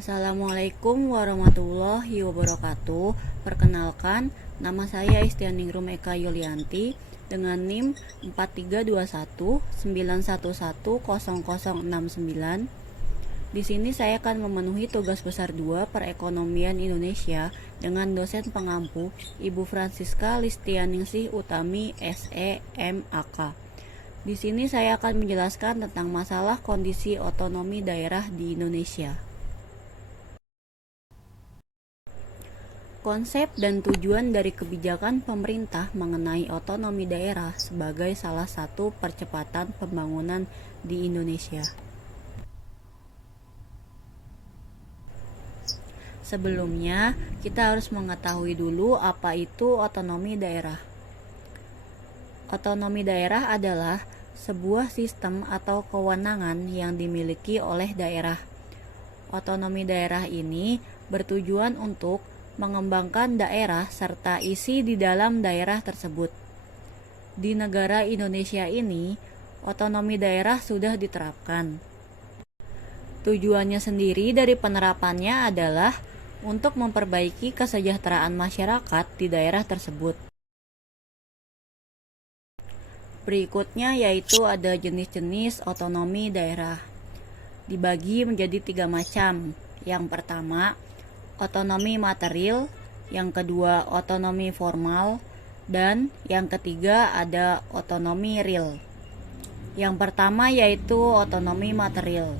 Assalamualaikum warahmatullahi wabarakatuh. Perkenalkan, nama saya Istianingrum Eka Yulianti dengan NIM 432191100069. Di sini saya akan memenuhi tugas besar 2 perekonomian Indonesia dengan dosen pengampu Ibu Francisca Listianingsih Utami SE MAK. Di sini saya akan menjelaskan tentang masalah kondisi otonomi daerah di Indonesia. Konsep dan tujuan dari kebijakan pemerintah mengenai otonomi daerah sebagai salah satu percepatan pembangunan di Indonesia. Sebelumnya, kita harus mengetahui dulu apa itu otonomi daerah. Otonomi daerah adalah sebuah sistem atau kewenangan yang dimiliki oleh daerah. Otonomi daerah ini bertujuan untuk mengembangkan daerah serta isi di dalam daerah tersebut. Di negara Indonesia ini, otonomi daerah sudah diterapkan. Tujuannya sendiri dari penerapannya adalah untuk memperbaiki kesejahteraan masyarakat di daerah tersebut. Berikutnya yaitu ada jenis-jenis otonomi daerah. Dibagi menjadi 3 macam. Yang pertama, otonomi material, yang kedua otonomi formal, dan yang ketiga ada otonomi real. Yang pertama yaitu otonomi material,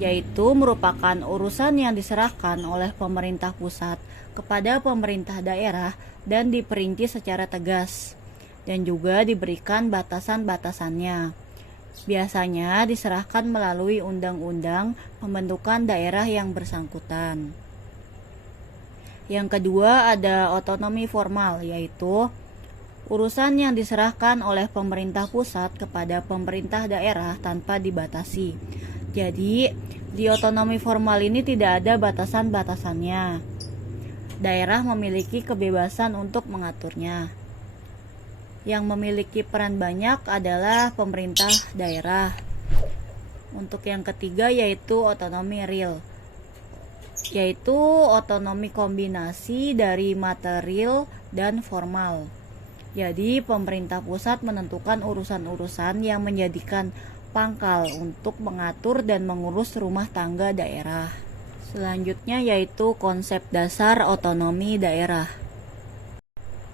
yaitu merupakan urusan yang diserahkan oleh pemerintah pusat kepada pemerintah daerah dan diperinci secara tegas, dan juga diberikan batasan-batasannya. Biasanya diserahkan melalui undang-undang pembentukan daerah yang bersangkutan. Yang kedua ada otonomi formal, yaitu urusan yang diserahkan oleh pemerintah pusat kepada pemerintah daerah tanpa dibatasi. Jadi, di otonomi formal ini tidak ada batasan-batasannya. Daerah memiliki kebebasan untuk mengaturnya. Yang memiliki peran banyak adalah pemerintah daerah. Untuk yang ketiga yaitu otonomi real, yaitu otonomi kombinasi dari material dan formal. Jadi pemerintah pusat menentukan urusan-urusan yang menjadikan pangkal untuk mengatur dan mengurus rumah tangga daerah. Selanjutnya yaitu konsep dasar otonomi daerah.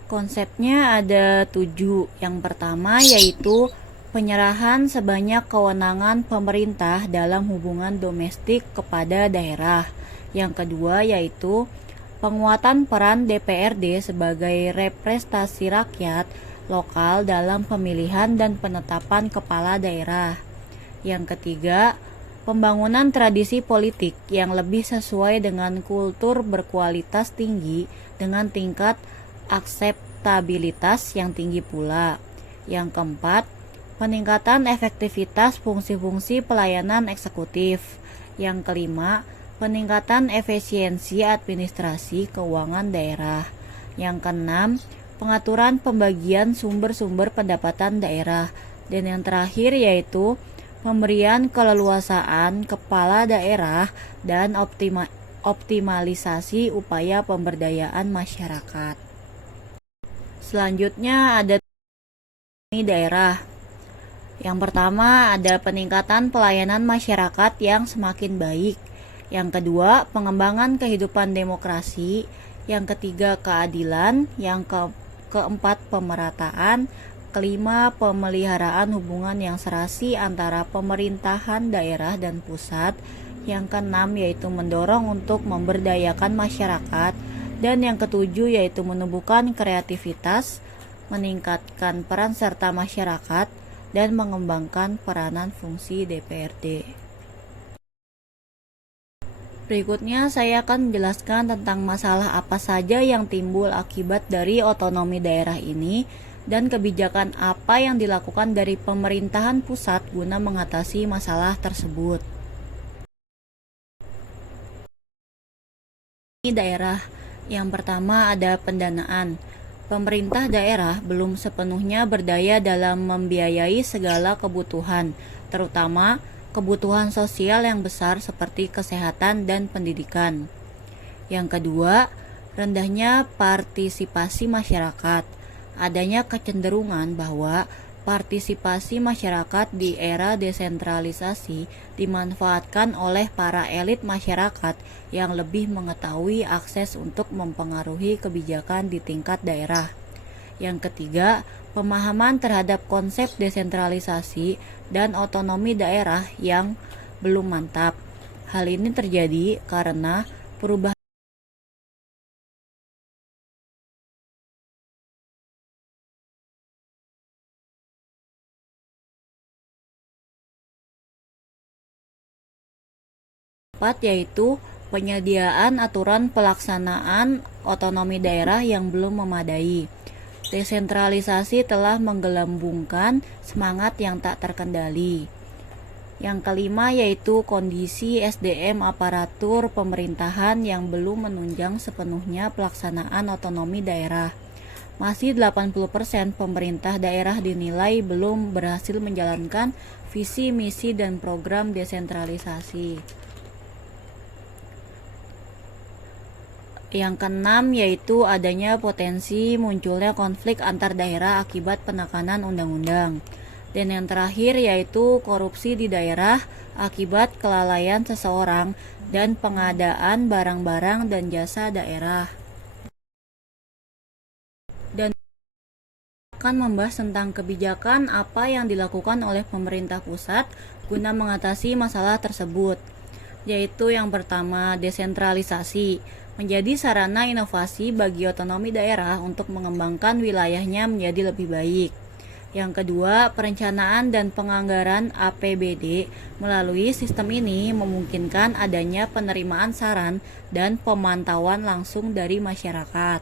Konsepnya ada 7. Yang pertama yaitu penyerahan sebanyak kewenangan pemerintah dalam hubungan domestik kepada daerah. Yang kedua yaitu penguatan peran DPRD sebagai representasi rakyat lokal dalam pemilihan dan penetapan kepala daerah. Yang ketiga, pembangunan tradisi politik yang lebih sesuai dengan kultur berkualitas tinggi dengan tingkat akseptabilitas yang tinggi pula. Yang keempat, peningkatan efektivitas fungsi-fungsi pelayanan eksekutif. Yang kelima, peningkatan efisiensi administrasi keuangan daerah. Yang keenam, pengaturan pembagian sumber-sumber pendapatan daerah. Dan yang terakhir yaitu pemberian keleluasaan kepala daerah dan optimalisasi upaya pemberdayaan masyarakat. Selanjutnya ada daerah. Yang pertama ada peningkatan pelayanan masyarakat yang semakin baik. Yang kedua, pengembangan kehidupan demokrasi. Yang ketiga, keadilan. Yang keempat, pemerataan. Kelima, pemeliharaan hubungan yang serasi antara pemerintahan daerah dan pusat. Yang keenam, yaitu mendorong untuk memberdayakan masyarakat. Dan yang ketujuh, yaitu menumbuhkan kreativitas, meningkatkan peran serta masyarakat, dan mengembangkan peranan fungsi DPRD. Berikutnya saya akan menjelaskan tentang masalah apa saja yang timbul akibat dari otonomi daerah ini dan kebijakan apa yang dilakukan dari pemerintahan pusat guna mengatasi masalah tersebut. Daerah. Yang pertama ada pendanaan. Pemerintah daerah belum sepenuhnya berdaya dalam membiayai segala kebutuhan, terutama kebutuhan sosial yang besar seperti kesehatan dan pendidikan. Yang kedua, rendahnya partisipasi masyarakat. Adanya kecenderungan bahwa partisipasi masyarakat di era desentralisasi dimanfaatkan oleh para elit masyarakat yang lebih mengetahui akses untuk mempengaruhi kebijakan di tingkat daerah. Yang ketiga, pemahaman terhadap konsep desentralisasi dan otonomi daerah yang belum mantap. Hal ini terjadi karena perubahan yaitu penyediaan aturan pelaksanaan otonomi daerah yang belum memadai. Desentralisasi telah menggelembungkan semangat yang tak terkendali. Yang kelima yaitu kondisi SDM aparatur pemerintahan yang belum menunjang sepenuhnya pelaksanaan otonomi daerah. Masih 80% pemerintah daerah dinilai belum berhasil menjalankan visi, misi, dan program desentralisasi. Yang keenam yaitu adanya potensi munculnya konflik antar daerah akibat penekanan undang-undang. Dan yang terakhir yaitu korupsi di daerah akibat kelalaian seseorang dan pengadaan barang-barang dan jasa daerah. Dan akan membahas tentang kebijakan apa yang dilakukan oleh pemerintah pusat guna mengatasi masalah tersebut. Yaitu yang pertama, desentralisasi menjadi sarana inovasi bagi otonomi daerah untuk mengembangkan wilayahnya menjadi lebih baik. Yang kedua, perencanaan dan penganggaran APBD melalui sistem ini memungkinkan adanya penerimaan saran dan pemantauan langsung dari masyarakat.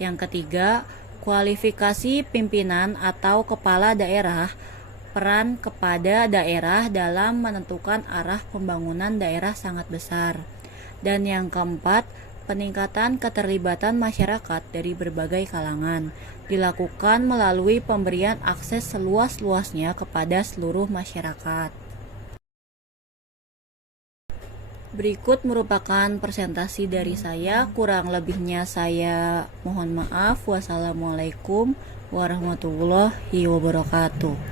Yang ketiga, kualifikasi pimpinan atau kepala daerah, peran kepada daerah dalam menentukan arah pembangunan daerah sangat besar. Dan yang keempat, peningkatan keterlibatan masyarakat dari berbagai kalangan dilakukan melalui pemberian akses seluas-luasnya kepada seluruh masyarakat. Berikut merupakan presentasi dari saya, kurang lebihnya saya mohon maaf. Wassalamualaikum warahmatullahi wabarakatuh.